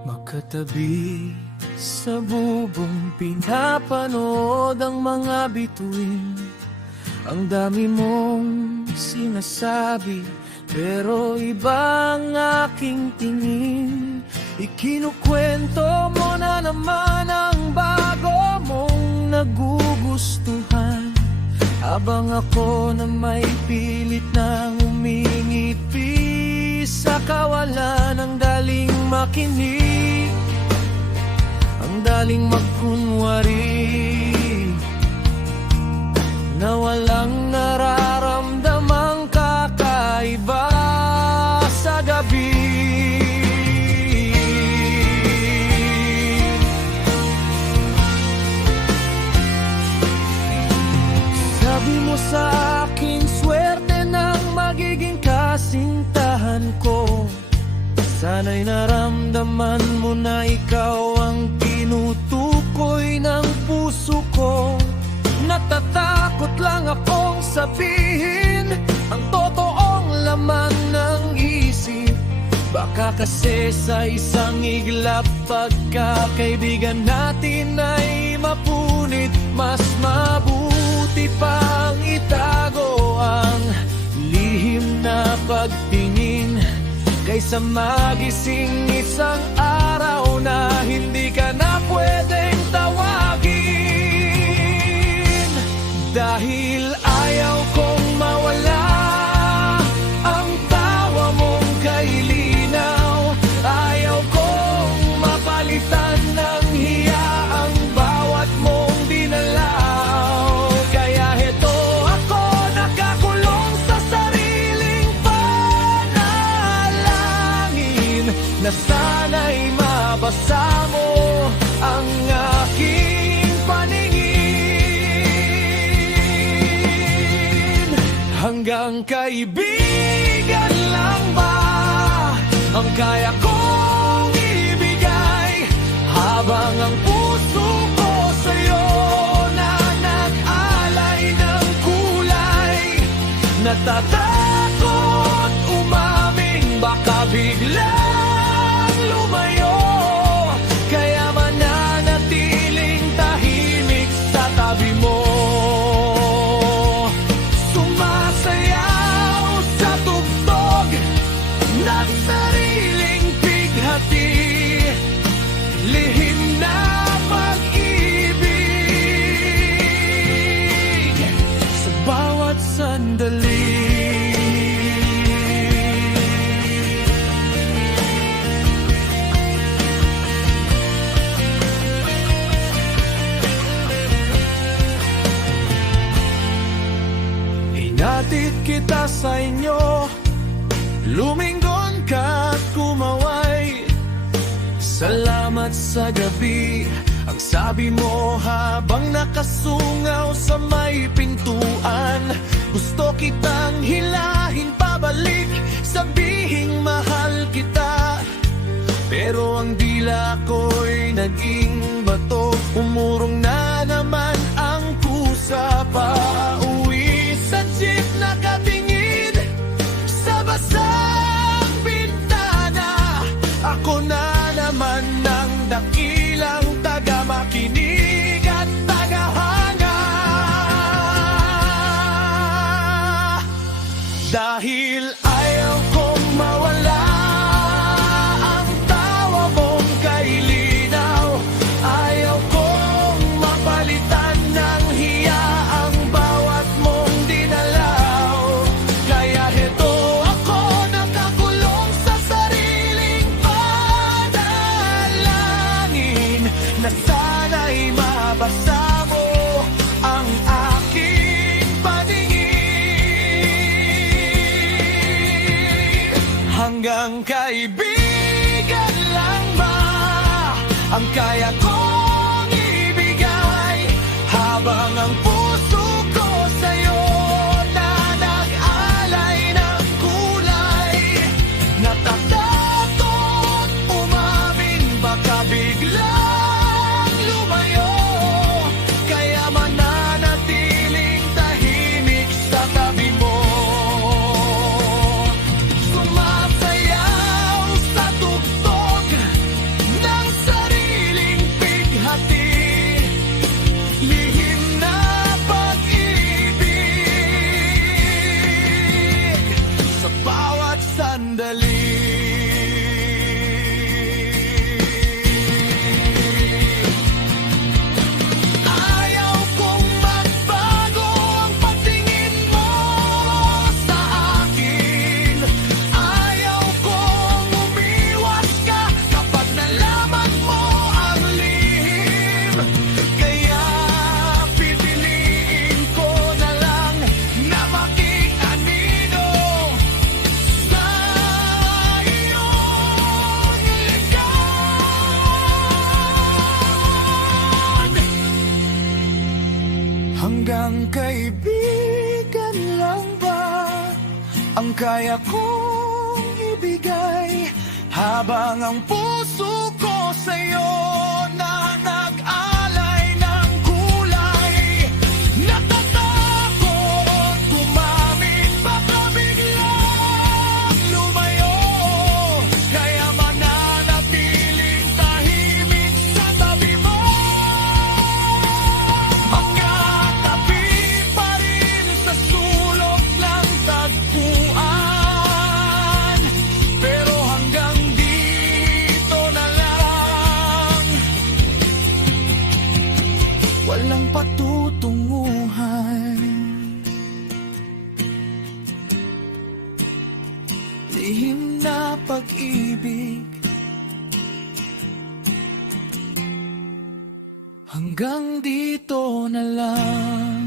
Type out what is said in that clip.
Magkatabi sa bubong pinapanood ang mga bituin. Ang dami mong sinasabi pero ibang aking tingin. Ikinukwento mo na naman ang bago mong nagugustuhan, habang ako na may pilit na umingiti sa kawalan. Ang daling makinig, ang daling magkunwari na walang nararamdamang kakaiba sa gabi. Sabi mo sa akin, swerte ng magiging kasintahan ko. Sana'y naramdaman mo na ikaw ang tinutukoy ng puso ko. Natatakot lang akong sabihin ang totoong laman ng isip. Baka kasi sa isang iglap pagkakaibigan natin ay mapunit. Mas mabuti pang itago ang lihim na pagtingin kaysa magising isang araw na hindi ka na pwedeng tawagin. Dahil ayaw kong mawala ang tawa mong kay linaw. Ayaw kong mapalitan ng hiya ang bawat mong dinalaw. Kaya heto ako nakakulong sa sariling panalangin na sana'y mabasa mo ang aking paningin. Hanggang kaibigan lang ba ang kaya kong ibigay, habang ang puso ko sa'yo na nag-alay ng kulay. Natatakot umamin, baka biglang lumayo, kaya mananatiling tahimik sa tabi mo. Sumasayaw sa tugtog ng sariling bighati, lihim na pag-ibig sa bawat sandali. Hinatid kita sa inyo, luminggon ka at kumaway. Salamat sa gabi, ang sabi mo habang nakasungaw sa may pintuan. Gusto kitang hilahin pabalik, sabihing mahal kita, pero ang dila ko'y naging bato. Umurong na naman ang pusa pa uwi sa jeep, nakatingin sa basang bintana. Ako na naman ang dakilang taga-makinig at tagahanga. Dahil ayaw kong mawala ang tawa mong kay linaw. Ayaw kong mapalitan ng hiya ang bawat mong dinalaw. Kaya heto ako nakakulong sa sariling panalangin na sana'y mabasa mo ang aking paningin. Hanggang kaibigan lang ba ang kaya kong ibigay, habang ang puso ko sa'yo na nag-alay ng kulay. Natatakot umamin, baka biglang lumayo, kaya mananatiling tahimik sa tabi mo. Sumasayaw sa tugtog Isang kaibigan lang ba ang kaya kong ibigay, habang ang puso ko sa'yo na nag-alay ng kulay. Natatakot umamin, baka biglang lumayo, kaya mananatiling tahimik sa tabi mo. Magkatabi pa rin sa sulok ng tagpuan, pero hanggang dito na lang. Walang patutunguhan, lihim na pag-ibig, hanggang dito na lang.